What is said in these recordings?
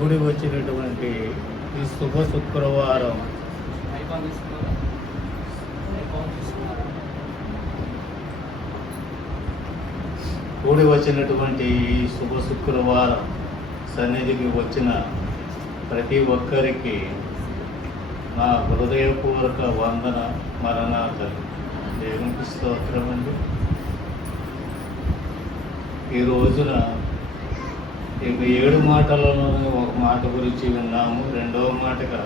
కూడి వచ్చినటువంటి ఈ శుభ శుక్రవారం. కూడి వచ్చినటువంటి ఈ శుభ శుక్రవారం సన్నిధికి వచ్చిన ప్రతి ఒక్కరికి నా హృదయపూర్వక వందన మరణాతలు దేవునికి స్తోత్రం అండి ఈ రోజున ఇక ఏడు మాటలలోనే ఒక మాట గురించి విన్నాము రెండవ మాటగా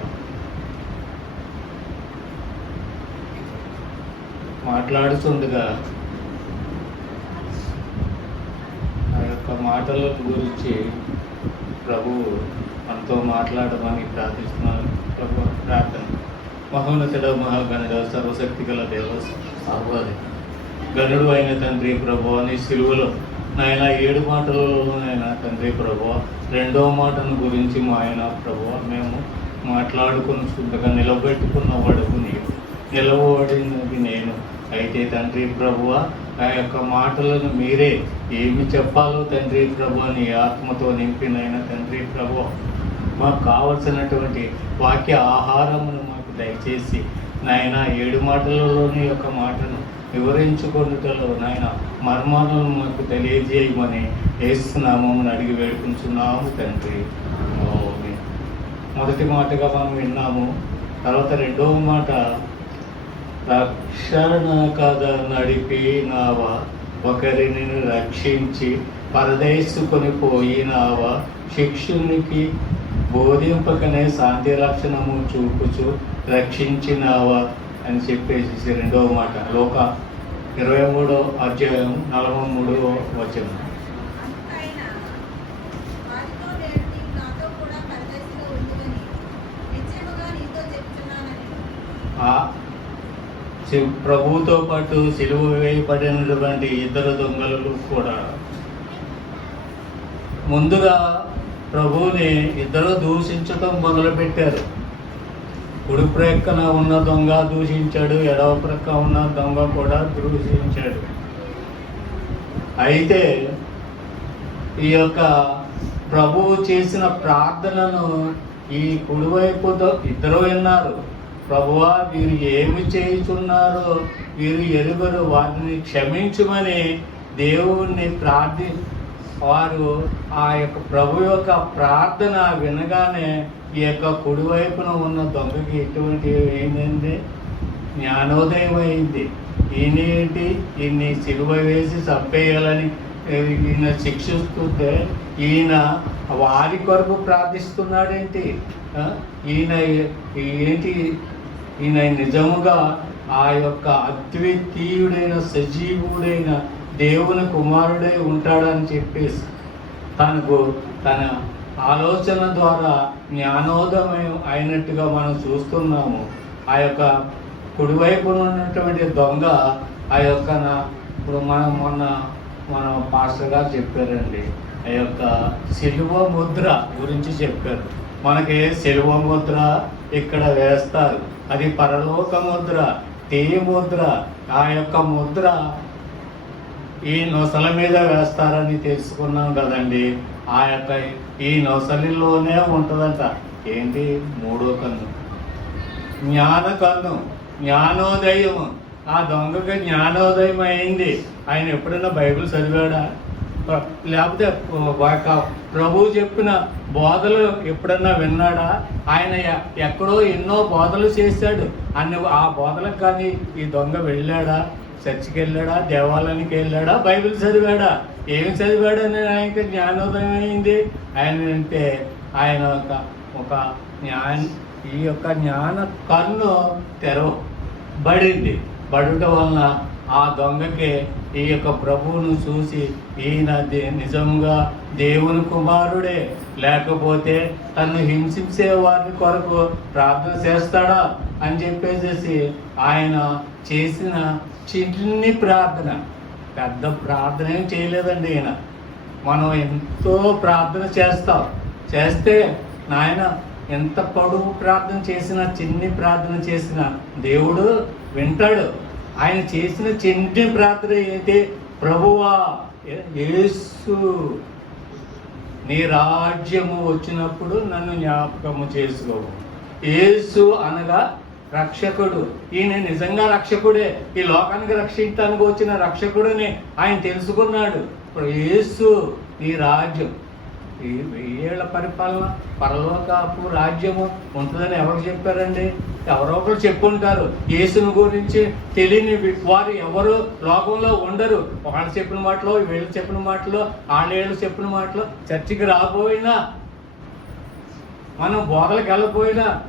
మాట్లాడుతుండగా ఆ యొక్క మాటల గురించి ప్రభువు మనతో మాట్లాడమని ప్రార్థిస్తున్నాను. ప్రభు ప్రార్థన. మహోన్నతుడ మహాగణుడ సర్వశక్తి గల దేవ సర్వాది గనుడు అయిన తండ్రి ప్రభు అని సిలువలో నాయన ఏడు మాటలలో నాయన తండ్రి ప్రభు రెండవ మాటను గురించి మా ఆయన ప్రభు మేము మాట్లాడుకుని శుద్ధగా నిలబెట్టుకున్న వాడుకు నీవు. నిలబడినది నేను. అయితే తండ్రి ప్రభువ ఆ యొక్క మాటలను మీరే ఏమి చెప్పాలో తండ్రి ప్రభు నీ ఆత్మతో నింపినైనా తండ్రి ప్రభు మాకు కావలసినటువంటి వాక్య ఆహారమును మాకు దయచేసి నాయన ఏడు మాటలలోని యొక్క మాటను వివరించుకొనుటలో నాయన మర్మాలను మాకు తెలియజేయమని వేస్తున్నామని అడిగి వేడుకుంటున్నాము తండ్రి. మొదటి మాటగా మనం విన్నాము. తర్వాత రెండవ మాట రక్షణ కథ నడిపినావా? ఒకరిని రక్షించి పరదేశుకొని పోయినావా? శిక్షునికి బోధింపకనే శాంతి రక్షణము చూపుచు రక్షించినావా? అని చెప్పేసి రెండవ మాట లోక ఇరవై మూడో అధ్యాయం నలభై మూడో వచనం. ప్రభువుతో పాటు సిలువ వేయబడినటువంటి ఇద్దరు దొంగలు కూడా. ముందుగా ప్రభువుని ఇద్దరు దూషించటం మొదలుపెట్టారు. కుడి ప్రక్కన ఉన్న దొంగ దూషించాడు ఎడవ ప్రక్క ఉన్న దొంగ కూడా దూషించాడు. అయితే ఈ యొక్క ప్రభువు చేసిన ప్రార్థనను ఈ కుడివైపుతో ఇద్దరు విన్నారు. ప్రభువా వీరు ఏమి చేయుచున్నారో వీరు ఎరుగరు వారిని క్షమించమని దేవుణ్ణి ప్రార్థి వారు ఆ యొక్క ప్రభు యొక్క ప్రార్థన వినగానే ఈ యొక్క కుడివైపున ఉన్న దొంగకి ఎటువంటి ఏంటంటే జ్ఞానోదయం అయింది. ఈయన ఏంటి ఈయన్ని సిలువ వేసి చంపేయాలని ఈయన శిక్షిస్తుంటే ఈయన వారి కొరకు ప్రార్థిస్తున్నాడేంటి? ఈయన ఏంటి? ఈయన నిజముగా ఆ యొక్క అద్వితీయుడైన సజీవుడైన దేవుని కుమారుడై ఉంటాడని చెప్పేసి తనకు తన ఆలోచన ద్వారా జ్ఞానోదయం అయినట్టుగా మనం చూస్తున్నాము. ఆ యొక్క కుడివైపున ఉన్నటువంటి దొంగ ఆ యొక్క ఇప్పుడు మనం మొన్న మన పాస్టర్ గారు చెప్పారండి. ఆ యొక్క శిలువ ముద్ర గురించి చెప్పారు. మనకి శిలువ ముద్ర ఇక్కడ వేస్తారు. అది పరలోక ముద్ర తే ముద్ర. ఆ యొక్క ముద్ర ఈ నొసల మీద వేస్తారని తెలుసుకున్నాం కదండి. ఆ యొక్క ఈ నొసలిలోనే ఉంటుందంట. ఏంటి? మూడో కన్ను. జ్ఞాన కన్ను. జ్ఞానోదయం ఆ దొంగకి జ్ఞానోదయం అయింది. ఆయన ఎప్పుడైనా బైబిల్ చదివాడా? లేకపోతే ఒక ప్రభువు చెప్పిన బోధలు ఎప్పుడన్నా విన్నాడా? ఆయన ఎ- ఎక్కడో ఎన్నో బోధలు చేశాడు. అన్ని ఆ బోధలకు కానీ ఈ దొంగ వెళ్ళాడా? చర్చికి వెళ్ళాడా దేవాలయానికి వెళ్ళాడా బైబిల్ చదివాడా? ఏమి చదివాడని ఆయనకి జ్ఞానోదయం అయింది ఆయన అంటే ఆయన ఒక ఒక జ్ఞాన ఈ యొక్క జ్ఞాన కన్ను తెరవబడింది. బడుట వలన ఆ దొంగకి ఈ యొక్క ప్రభువును చూసి ఈయన దే- నిజంగా దేవుని కుమారుడే. లేకపోతే తను హింసించే వారి కొరకు ప్రార్థన చేస్తాడా? అని చెప్పేసేసి ఆయన చేసిన చిన్ని ప్రార్థన. పెద్ద ప్రార్థన ఏం చేయలేదండి ఈయన. మనం ఎంతో ప్రార్థన చేస్తాం. చేస్తే నాయన ఎంత పొడుగు ప్రార్థన చేసినా చిన్ని ప్రార్థన చేసినా దేవుడు వింటాడు. ఆయన చేసిన చిన్ని ప్రార్థన ఏంటి ప్రభువా యేసు నీ రాజ్యము వచ్చినప్పుడు నన్ను జ్ఞాపకము చేసుకోవు యేసు అనగా రక్షకుడు. ఈయన నిజంగా రక్షకుడే. ఈ లోకానికి రక్షించడానికి వచ్చిన రక్షకుడని ఆయన తెలుసుకున్నాడు. ఇప్పుడు యేసు ఈ రాజ్యం. ఈ వెయ్యేళ్ళ పరిపాలన పరలోకపు రాజ్యము ఉంటుందని ఎవరు చెప్పారండి? ఎవరో ఒకరు చెప్పుంటారు. యేసుని గురించి తెలియని వారు ఎవరు? లోకంలో ఉండరు. వాళ్ళు చెప్పిన మాటలో వీళ్ళు చెప్పిన మాటలో ఆళ్ళేళ్ళు చెప్పిన మాటలో చర్చికి రాబోయినా మనం బోధలకు వెళ్ళిపోయినా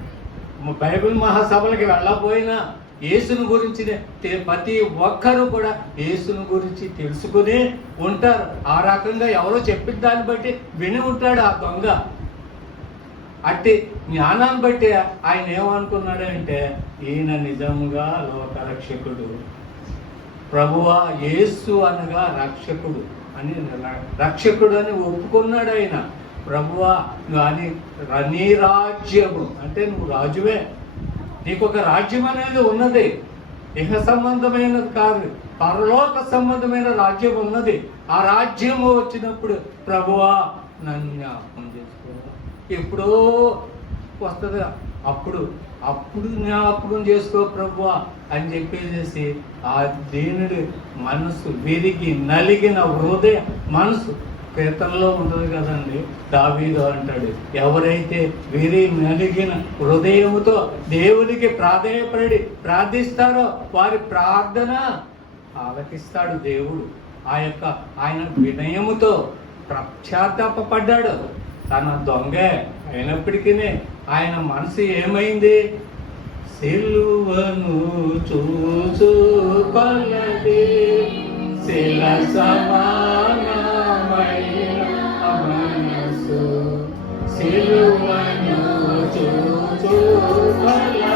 బైబిల్ మహాసభలకి వెళ్ళకపోయినా యేసుని గురించి ప్రతి ఒక్కరూ కూడా యేసుని గురించి తెలుసుకుని ఉంటారు. ఆ రకంగా ఎవరో చెప్పిన దాన్ని బట్టి విని ఉంటాడు ఆ దొంగ. అట్టి జ్ఞానాన్ని బట్టి ఆయన ఏమనుకున్నాడంటే ఈయన నిజంగా లోక రక్షకుడు. ప్రభువా యేసు అనగా రక్షకుడు అని రక్షకుడు అని ఒప్పుకున్నాడు ఆయన. ప్రభువ కానీ అని నీ రాజ్యము. అంటే నువ్వు రాజువే. నీకు ఒక రాజ్యం అనేది ఉన్నది. ఇహ సంబంధమైనది కాదు పరలోక సంబంధమైన రాజ్యం ఉన్నది. ఆ రాజ్యము వచ్చినప్పుడు ప్రభువా నన్ను జ్ఞాపకం చేసుకో ఎప్పుడో వస్తుంది. అప్పుడు అప్పుడు జ్ఞాపకం చేసుకో ప్రభువా అని చెప్పేసేసి ఆ దేనుడు మనసు విరిగి నలిగిన హృదయ మనసు కీర్తనలో ఉంటుంది కదండి. దావీదు అంటాడు ఎవరైతే వీరి నలిగిన హృదయముతో దేవునికి ప్రాధాన్యపడి ప్రార్థిస్తారో వారి ప్రార్థన ఆలకిస్తాడు దేవుడు. ఆ యొక్క ఆయన వినయముతో ప్రఖ్యాతపడ్డాడు తన దొంగ అయినప్పటికీ ఆయన మనసు ఏమైంది? సిలువను చూచు పల్లది శిల సమాన సిలువను చూచు పల్లది శిల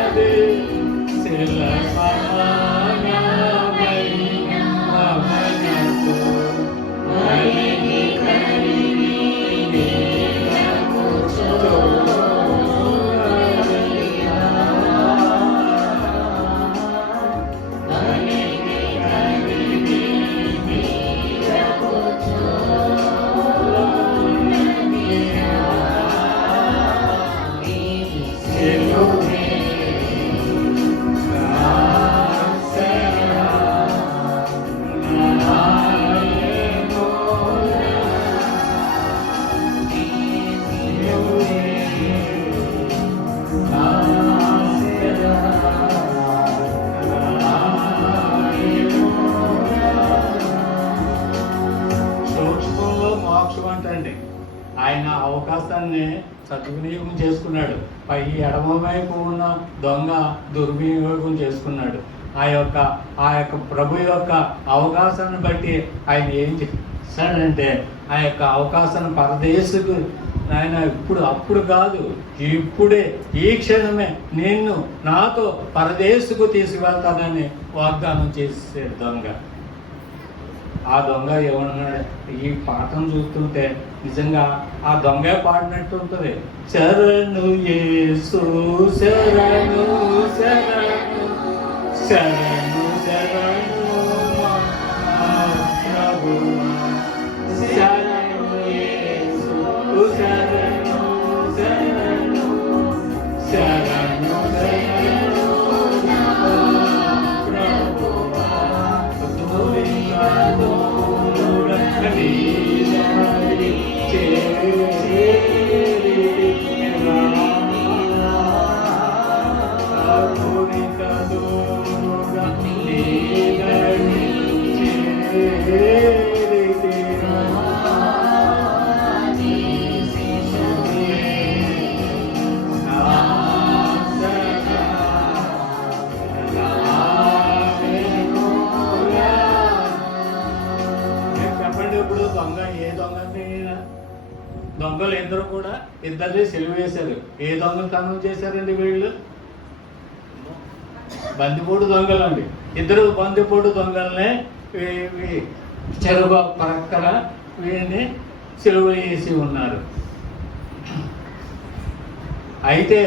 ఆయన అవకాశాన్ని సద్వినియోగం చేసుకున్నాడు. పై ఎడమ వైపు ఉన్న దొంగ దుర్వినియోగం చేసుకున్నాడు. ఆ యొక్క ఆ యొక్క ప్రభు యొక్క అవకాశాన్ని బట్టి ఆయన ఏం చేశాడంటే ఆ యొక్క అవకాశాన్ని పరదేశకు ఆయన ఇప్పుడు అప్పుడు కాదు ఇప్పుడే ఈ క్షణమే నిన్ను నాతో పరదేశకు తీసుకువెళ్తానని వాగ్దానం చేసే దొంగ. ఆ దొంగ ఏమన్నాడు ఈ పాఠం చూస్తుంటే నిజంగా ఆ దొంగ పాడినట్టు ఉంటుంది. శరణు యేసు శరణు శరణు శరణు ఇద్దరిని సెలవు వేశారు ఏ దొంగతనం చేశారండి వీళ్ళు? బందిపోటు దొంగలు అండి ఇద్దరు బందిపోటు దొంగలనే చెరువు పక్కన వీరిని సెలవు వేసి ఉన్నారు. అయితే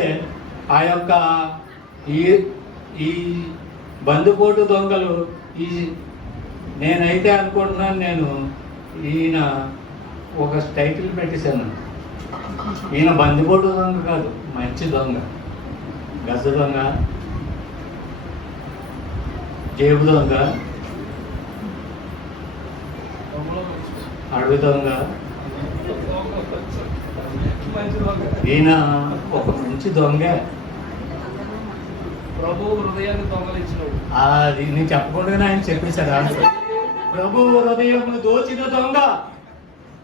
ఆ యొక్క ఈ ఈ బందిపోటు దొంగలు ఈ నేనైతే అనుకుంటున్నాను నేను ఈయన ఒక టైటిల్ పెట్టేశాను. ఈయన బందిపోటు దొంగ కాదు మంచి దొంగ. గజ దొంగ జేబు దొంగ అడవి దొంగ. ఈయన ఒక మంచి దొంగ. ప్రభు హృదయాన్ని దొంగలించినవాడు అది నేను చెప్పకుండానే ఆయన చెప్పేశాడు ఆన్సర్. ప్రభు హృదయమును దోచిన దొంగ.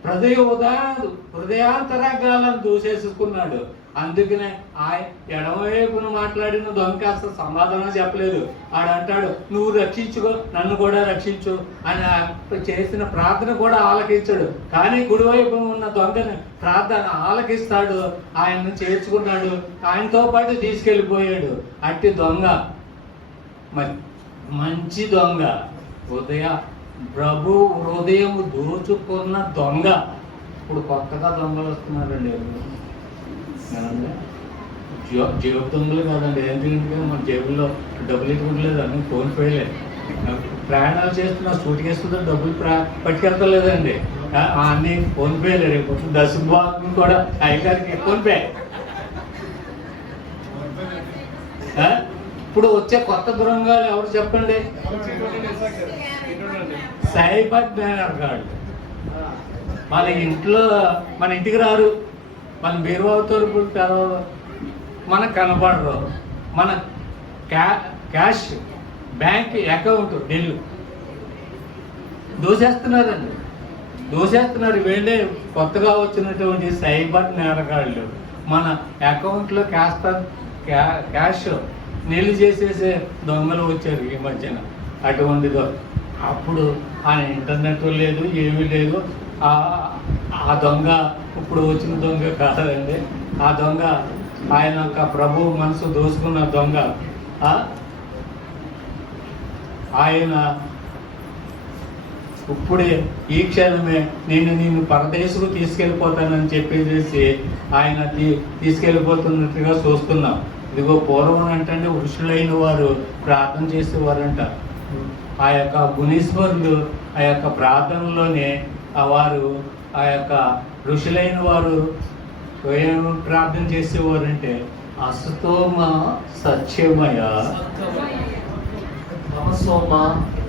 హృదయ ఉదయ హృదయాంతరాగాలను దూసేసుకున్నాడు అందుకనే ఆ ఎడమవైపును మాట్లాడిన దొంగ అసలు సమాధానం చెప్పలేదు. ఆడంటాడు నువ్వు రక్షించుకో నన్ను కూడా రక్షించు అని చేసిన ప్రార్థన కూడా ఆలకించాడు. కానీ కుడివైపు ఉన్న దొంగని ప్రార్థన ఆలకిస్తాడు. ఆయన్ని చేర్చుకున్నాడు. ఆయనతో పాటు తీసుకెళ్ళిపోయాడు. అట్టి దొంగ. మరి మంచి దొంగ. ఉదయ ప్రభు హృదయం దోచుకున్న దొంగ. ఇప్పుడు కొత్తగా దొంగలు వస్తున్నారండి. జేబు దొంగలు కాదండి. ఏంటంటే మన జేబుల్లో డబ్బులు ఇవ్వట్లేదు అన్ని ఫోన్ పేలే ప్రయాణాలు చేస్తున్న సూట్ కేసుతో డబ్బులు పట్టుకెళ్తలేదండి ఆ, అన్ని ఫోన్ పేలే రేపు దశభాగం కూడా. అయ్యగారికి ఫోన్ పే ఇప్పుడు వచ్చే కొత్త దొంగలు ఎవరు చెప్పండి? సైబర్ బ్యానర్ గాడు మన ఇంట్లో మన ఇంటికి రారు. మన బీరువా తలుపులు తెరవరు మనకు కనపడరు మన క్యా క్యాష్ బ్యాంక్ అకౌంట్ డెలు. దోసేస్తున్నారండి. దోసేస్తున్నారు. వీళ్ళే కొత్తగా వచ్చినటువంటి సైబర్ నేరగాళ్ళు మన అకౌంట్లో కాస్త క్యా- క్యాష్ నిల్లు చేసేసే దొంగలు వచ్చారు ఈ మధ్యన. అటువంటిదో. అప్పుడు ఆయన ఇంటర్నెట్ లేదు ఏమీ లేదు. ఆ దొంగ ఇప్పుడు వచ్చిన దొంగ కాదండి. ఆ దొంగ ఆయన యొక్క ప్రభు మనసు దోసుకున్న దొంగ. ఆయన ఇప్పుడే ఈ క్షణమే నేను నిన్ను పరదేశకు తీసుకెళ్ళిపోతానని చెప్పేసి ఆయన తీసుకెళ్ళిపోతున్నట్టుగా చూస్తున్నాం. ఇదిగో పూర్వం అంటే వృషులైన వారు ప్రార్థన చేసేవారంట. ఆ యొక్క గుణీశ్వరులు ఆ యొక్క ప్రార్థనలోనే వారు ఆ యొక్క ఋషులైన వారు ఏం ప్రార్థన చేసేవారంటే అసతోమ సత్యమయ? తమసోమ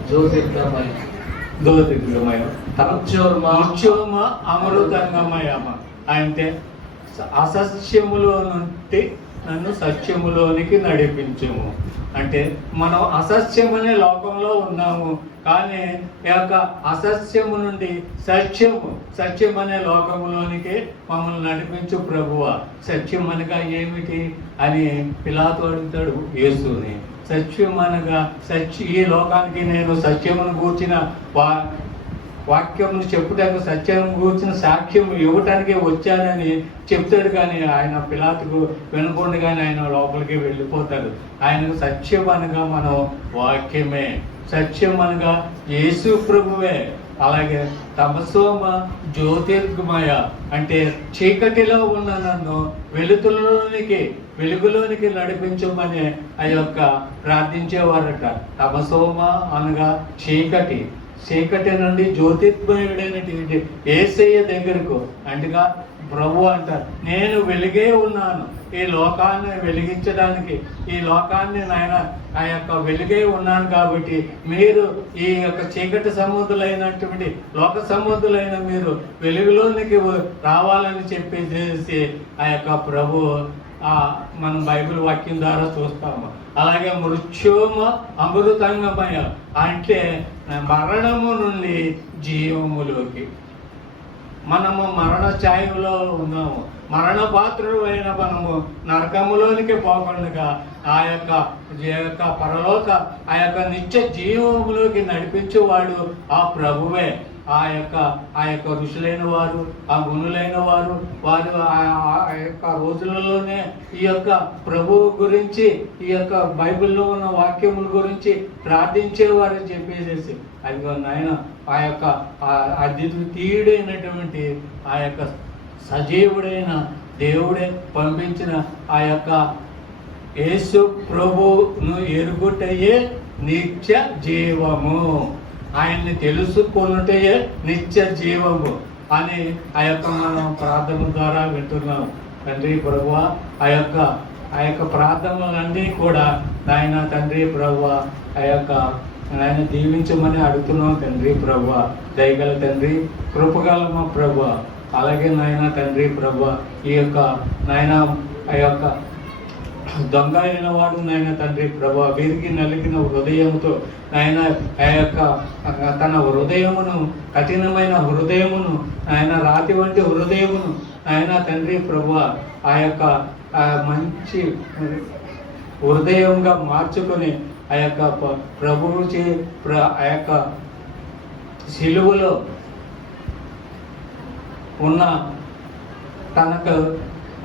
జ్యోతిర్గమయ. దోదిగ్రమయ తమచోర్మ మృత్యోమ అమృతంగమయమ. అంటే అసత్యములో నుండి నన్ను సత్యములోనికి నడిపించము. అంటే మనం అసత్యమనే లోకంలో ఉన్నాము. కానీ ఈ యొక్క అసత్యము నుండి సత్యము సత్యం అనే లోకంలోనికి మమ్మల్ని నడిపించు ప్రభువ. సత్యం అనగా ఏమిటి? అని పిలాతో అడుగుతాడు యేసుని. సత్యం అనగా సత్య ఈ లోకానికి నేను సత్యమును కూర్చిన వా వాక్యం చెప్పుటకు సత్యం కూర్చిన సాక్ష్యం ఇవ్వటానికే వచ్చానని చెప్తాడు కానీ ఆయన పిలాతుకు కానీ ఆయన లోపలికి వెళ్ళిపోతాడు. ఆయనకు సత్యం అనగా మనం వాక్యమే. సత్యం అనగా యేసు ప్రభువే. అలాగే తమసోమ జ్యోతిర్గమయ అంటే చీకటిలో ఉన్న నన్ను వెలుతులోనికి వెలుగులోనికి నడిపించమని ఆ యొక్క ప్రార్థించేవారట. తమసోమ అనగా చీకటి. చీకటి నుండి జ్యోతిర్మయుడైనటువంటి ఏసయ్య దగ్గరకు అంటగా ప్రభు అంటారు నేను వెలిగే ఉన్నాను. ఈ లోకాన్ని వెలిగించడానికి ఈ లోకాన్ని నాయన ఆ యొక్క వెలుగే ఉన్నాను కాబట్టి మీరు ఈ యొక్క చీకటి సముద్రులైనటువంటి లోక సముద్రులైన మీరు వెలుగులోనికి రావాలని చెప్పేసి ఆ యొక్క ప్రభు ఆ మనం బైబిల్ వాక్యం ద్వారా చూస్తాము. అలాగే మృత్యోమ అమృతంగమయ అంటే మరణము నుండి జీవములోకి. మనము మరణ ఛాయలో ఉన్నాము. మరణ పాత్రుడు అయిన మనము నరకములోనికి పోకుండా ఆ యొక్క యొక్క పరలోక ఆ యొక్క నిత్య జీవములోకి నడిపించేవాడు ఆ ప్రభువే. ఆ యొక్క ఆ యొక్క ఋషులైన వారు ఆ గుణులైన వారు వారు ఆ- ఆ యొక్క రోజులలోనే ఈ యొక్క ప్రభువు గురించి ఈ యొక్క బైబిల్లో ఉన్న వాక్యముల గురించి ప్రార్థించేవారని చెప్పేసేసి. అదిగో నాయన ఆ యొక్క ఆ- అద్వితీయుడైనటువంటి ఆ యొక్క సజీవుడైన దేవుడే పంపించిన ఆ యొక్క యేసు ప్రభును ఎరుగుటయే నిత్య జీవము. ఆయన్ని తెలుసుకొనుటయే నిత్య జీవము అని ఆ యొక్క మనం ప్రార్థన ద్వారా వింటున్నాం. తండ్రి ప్రభు ఆ యొక్క ఆ యొక్క ప్రార్థనలన్నీ కూడా నాయన తండ్రి ప్రభు ఆ యొక్క ఆయన దీవించమని అడుగుతున్నాం తండ్రి ప్రభు దయగల తండ్రి కృపగల మా ప్రభు అలాగే నాయన తండ్రి ప్రభు ఈ యొక్క నాయన ఆ యొక్క దొంగ అయిన వాడు నాయన తండ్రి ప్రభు వీరికి నలిగిన హృదయముతో నాయన ఆ యొక్క తన హృదయమును కఠినమైన హృదయమును ఆయన రాతి వంటి హృదయమును ఆయన తండ్రి ప్రభు ఆ యొక్క ఆ మంచి హృదయంగా మార్చుకొని ఆ యొక్క ప్రభువు చే ప్ర- ఆ యొక్క సిలువలో ఉన్న తనకు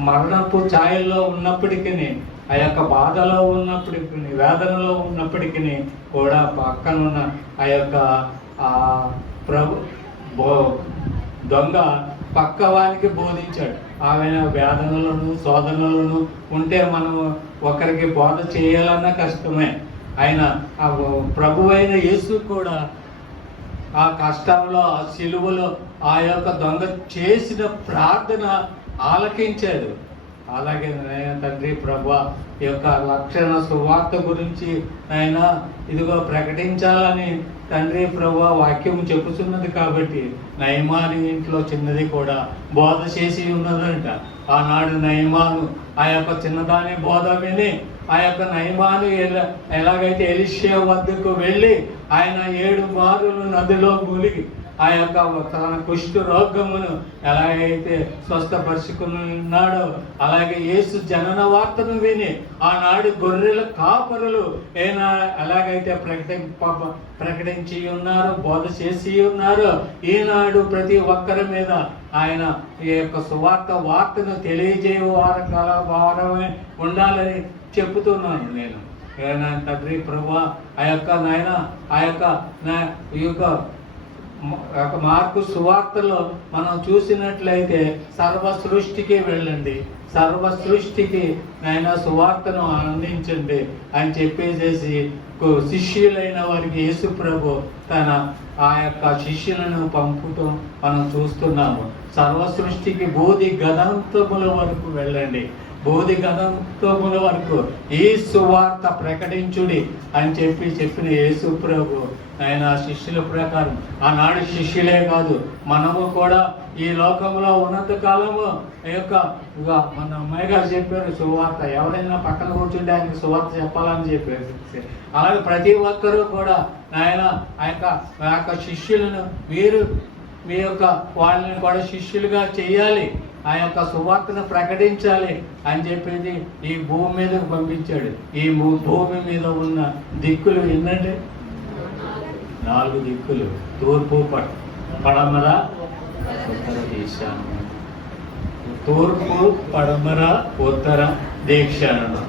మరణపు ఛాయల్లో ఉన్నప్పటికీ ఆ యొక్క బాధలో ఉన్నప్పటికీ వేదనలో ఉన్నప్పటికీ కూడా పక్కనున్న ఆ యొక్క ప్రభు బో దొంగ పక్క వారికి బోధించాడు. ఆమె వేదనలను శోధనలను ఉంటే మనం ఒకరికి బోధ చేయాలన్నా కష్టమే. ఆయన ఆ ప్రభు అయిన యేసు కూడా ఆ కష్టంలో ఆ సిలువలో ఆ యొక్క దొంగ చేసిన ప్రార్థన ఆలకించాడు. అలాగే నాయన తండ్రి ప్రభా ఈ యొక్క లక్షణ సువార్త గురించి ఆయన ఇదిగో ప్రకటించాలని తండ్రి ప్రభా వాక్యం చెప్పుతున్నది కాబట్టి నయమాని ఇంట్లో చిన్నది కూడా బోధ చేసి ఉన్నదంట. ఆనాడు నయమాను ఆ యొక్క చిన్నదాని బోధ విని ఆ యొక్క నయమాను ఎలా ఎలాగైతే ఎలిషియా వద్దకు వెళ్ళి ఆయన ఏడు మారులు నదిలో మునిగి ఆ యొక్క తన కుష్ఠ రోగమును ఎలాగైతే స్వస్థపరుచుకుని ఉన్నాడో అలాగే యేసు జనన వార్తను విని ఆనాడు గొర్రెల కాపరులు ఏనా ఎలాగైతే ప్రకటి ప్రకటించి ఉన్నారు బోధ చేసి ఉన్నారో ఈనాడు ప్రతి ఒక్కరి మీద ఆయన ఈ యొక్క సువార్త వార్తను తెలియజేయ వారం కాల వారమే ఉండాలని చెప్తున్నాను నేను. నాయన తండ్రి ప్రభా ఆ యొక్క నాయన ఆ యొక్క నా యొక్క ఒక మార్పు సువార్తలో మనం చూసినట్లయితే సర్వ సృష్టికి వెళ్ళండి. సర్వ సృష్టికి ఆయన సువార్తను అందించండి అని చెప్పేసేసి శిష్యులైన వారికి యేసు ప్రభు తన ఆ యొక్క శిష్యులను పంపుతూ మనం చూస్తున్నాము. సర్వ సృష్టికి బోధి గదంతముల వరకు వెళ్ళండి. బోధి గదంతముల వరకు ఈ సువార్త ప్రకటించుడి అని చెప్పి చెప్పిన యేసు ప్రభు ఆయన శిష్యుల ప్రకారం. ఆనాడు శిష్యులే కాదు మనము కూడా ఈ లోకంలో ఉన్నత కాలము ఈ యొక్క మన అమ్మాయి గారు చెప్పారు సువార్త. ఎవరైనా పక్కన కూర్చుంటే ఆయనకి సువార్త చెప్పాలని చెప్పేసి అలాగే ప్రతి ఒక్కరూ కూడా ఆయన ఆ యొక్క ఆ యొక్క శిష్యులను మీరు మీ యొక్క వాళ్ళని కూడా శిష్యులుగా చేయాలి. ఆ యొక్క సువార్తను ప్రకటించాలి అని చెప్పేది ఈ భూమి మీదకు పంపించాడు. ఈ భూ- భూమి మీద ఉన్న దిక్కులు ఏంటంటే నాలుగు దిక్కులు. తూర్పు ప- పడమర ఉత్తర ఈశాన్యం తూర్పు పడమర ఉత్తర దీక్షానం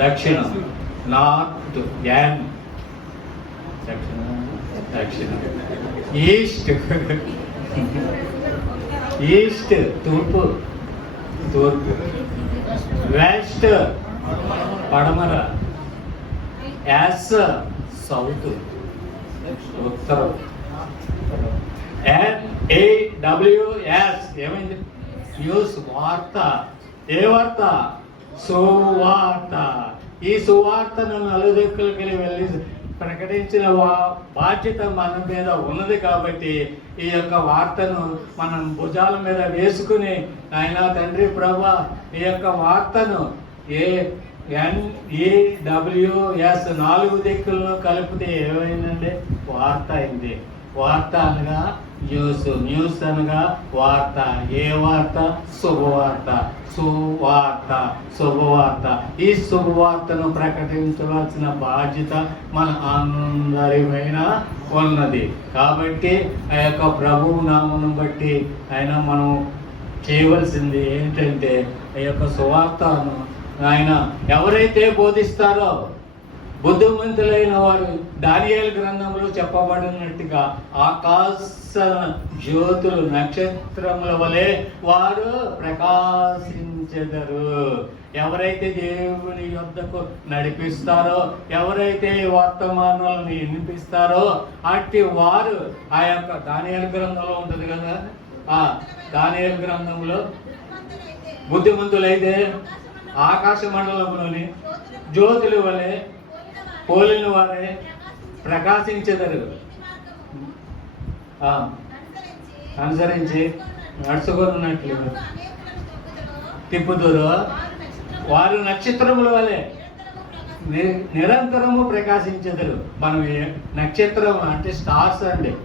దక్షిణం. నార్త్ యాన్ దక్షిణ దక్షిణం. ఈస్ట్. ఈస్ట్ తూర్పు. తూర్పు. వెస్ట్ పడమర. యాస్ సౌత్. ఉత్తరం ఎన్ఏడబ్ల్యూఎస్ ఏమైంది? న్యూస్ వార్త. ఏ వార్త? సువార్త. ఈ సువార్తను నలుదిక్కులకి వెళ్ళి ప్రకటించిన వా- బాధ్యత మన మీద ఉన్నది కాబట్టి ఈ యొక్క వార్తను మనం భుజాల మీద వేసుకుని ఆయన తండ్రి ప్రభా ఈ యొక్క వార్తను ఏ ఎన్ఏడబ్ల్యూఎస్ నాలుగు దిక్కుల్లో కలిపితే ఏమైందండి వార్త అయింది. వార్త అనగా న్యూస్. న్యూస్ అనగా వార్త. ఏ వార్త? శుభవార్త. సువార్త శుభవార్త. ఈ శుభవార్తను ప్రకటించవలసిన బాధ్యత మన అందరిమైన ఉన్నది. కాబట్టి ఆ యొక్క ప్రభువు నామను బట్టి ఆయన మనం చేయవలసింది ఏంటంటే ఆ యొక్క సువార్తను ఆయన ఎవరైతే బోధిస్తారో బుద్ధిమంతులైన వారు దానియాల గ్రంథంలో చెప్పబడినట్టుగా ఆకాశ జ్యోతులు నక్షత్రముల వలె వారు ప్రకాశించెదరు. ఎవరైతే దేవుని యొద్దకు నడిపిస్తారో ఎవరైతే ఈ వర్తమానాలను వినిపిస్తారో అట్టి వారు ఆ యొక్క దానియాల గ్రంథంలో ఉంటుంది కదా? ఆ దానియాల గ్రంథంలో బుద్ధిమంతులైతే ఆకాశ మండలంలోని జ్యోతుల వలె పోలిన వారే ప్రకాశించెదరు. అనుసరించి నడుచుకున్నట్లు తిప్పుదూరు వారు నక్షత్రముల వలె ని- నిరంతరము ప్రకాశించెదరు. మనం నక్షత్రం అంటే స్టార్స్ అండి.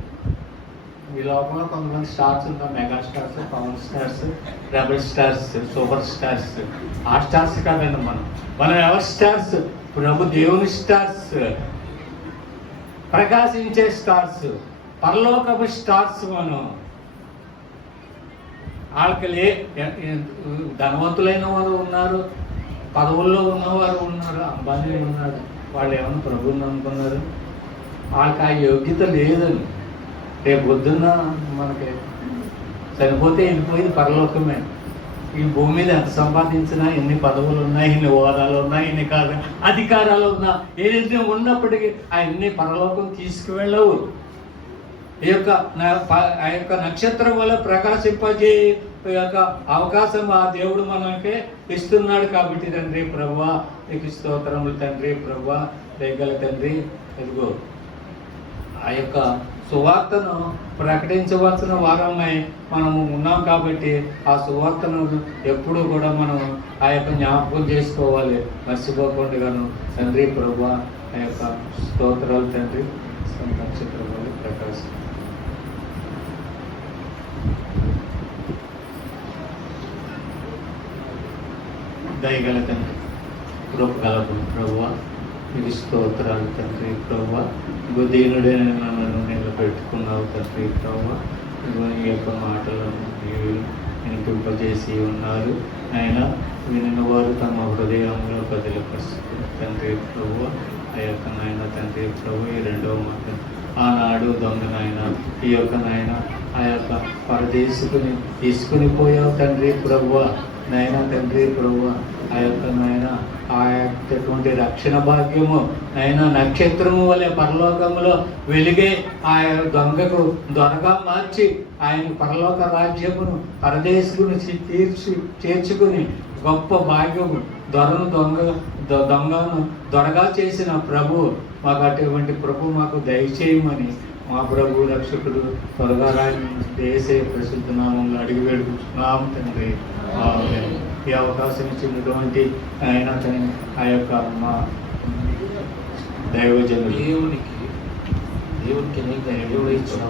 ఈ లోకంలో కొంతమంది స్టార్స్ ఉంటారు mega stars power stars rebel stars super stars ఆ స్టార్స్ కాదండి మనం. మనం ఎవరి స్టార్స్ ప్రభు దేవుని స్టార్స్ ప్రకాశించే స్టార్స్ పరలోకపు స్టార్స్ మనం. వాళ్ళకి లే ధనవంతులైన వారు ఉన్నారు పదవుల్లో ఉన్నవారు ఉన్నారు అంబానీ ఉన్నారు. వాళ్ళు ఏమైనా ప్రభుని అనుకున్నారు వాళ్ళకి ఆ యోగ్యత లేదని రేపు పొద్దున్న మనకి చనిపోతే వెళ్ళిపోయింది పరలోకమే. ఈ భూమి మీద ఎంత సంపాదించినా ఎన్ని పదవులు ఉన్నాయి ఎన్ని హోదాలు ఉన్నాయి ఎన్ని కాదు అధికారాలు ఉన్నా ఏదైతే ఉన్నప్పటికీ అవన్నీ పరలోకం తీసుకువెళ్ళవు. ఈ యొక్క ఆ యొక్క నక్షత్రం వల్ల ప్రకాశింపజే ఈ యొక్క అవకాశం ఆ దేవుడు మనకి ఇస్తున్నాడు కాబట్టి తండ్రి ప్రభు నీకు స్తోత్రములు తండ్రి ప్రభా రేగల తండ్రి ఇదిగో. ఆ యొక్క సువార్తను ప్రకటించవలసిన వారమై మనము ఉన్నాం కాబట్టి ఆ సువార్తను ఎప్పుడూ కూడా మనం ఆ యొక్క జ్ఞాపకం చేసుకోవాలి. మర్చిపోకుండాను తండ్రి ప్రభు ఆ యొక్క స్తోత్రాలు తండ్రి నక్షత్రాలు ప్రకాశం దయగల తండ్రి కృపగల ప్రభువ ఇది స్తోత్రాలు తండ్రి ప్రభువ బుద్ధీనుడైన నన్ను నిలబెట్టుకున్నావు తండ్రి ప్రభువ ఇదిగో ఈ యొక్క మాటలను నీవు వినిపింపజేసి ఉన్నారు. ఆయన వినిన వారు తమ హృదయంలో బదిలపరుస్తారు తండ్రి ప్రభు. ఆ యొక్క నాయన తండ్రి ప్రభు ఈ రెండవ మాట. ఆనాడు దొంగ నాయన ఈ యొక్క నాయన ఆ యొక్క పరదేశుకుని తీసుకుని పోయావు తండ్రి ప్రభు. నాయన తండ్రి ప్రభు. ఆ యొక్క నాయన ఆ యొక్కటువంటి రక్షణ భాగ్యము నాయన నక్షత్రము వలె పరలోకములో వెలిగే ఆ దొంగకు దొరగా మార్చి ఆయన పరలోక రాజ్యమును పరదేశుకుని తీర్చి చేర్చుకుని గొప్ప భాగ్యము దొరను దొంగ దొ- దొంగను దొరగా చేసిన ప్రభు మాకు అటువంటి ప్రభు మాకు దయచేయమని మా ప్రభు రక్షకుడు త్వరగా రాయని దేశే ప్రసిద్ధ నామంలో అడిగి వేడుకుంటున్నాం తండ్రి. ఈ అవకాశం ఇచ్చినటువంటి ఆయన తండ్రి ఆ యొక్క మా దైవజనులు దేవునికి దేవునికి నీకు దేవుడు ఇచ్చిన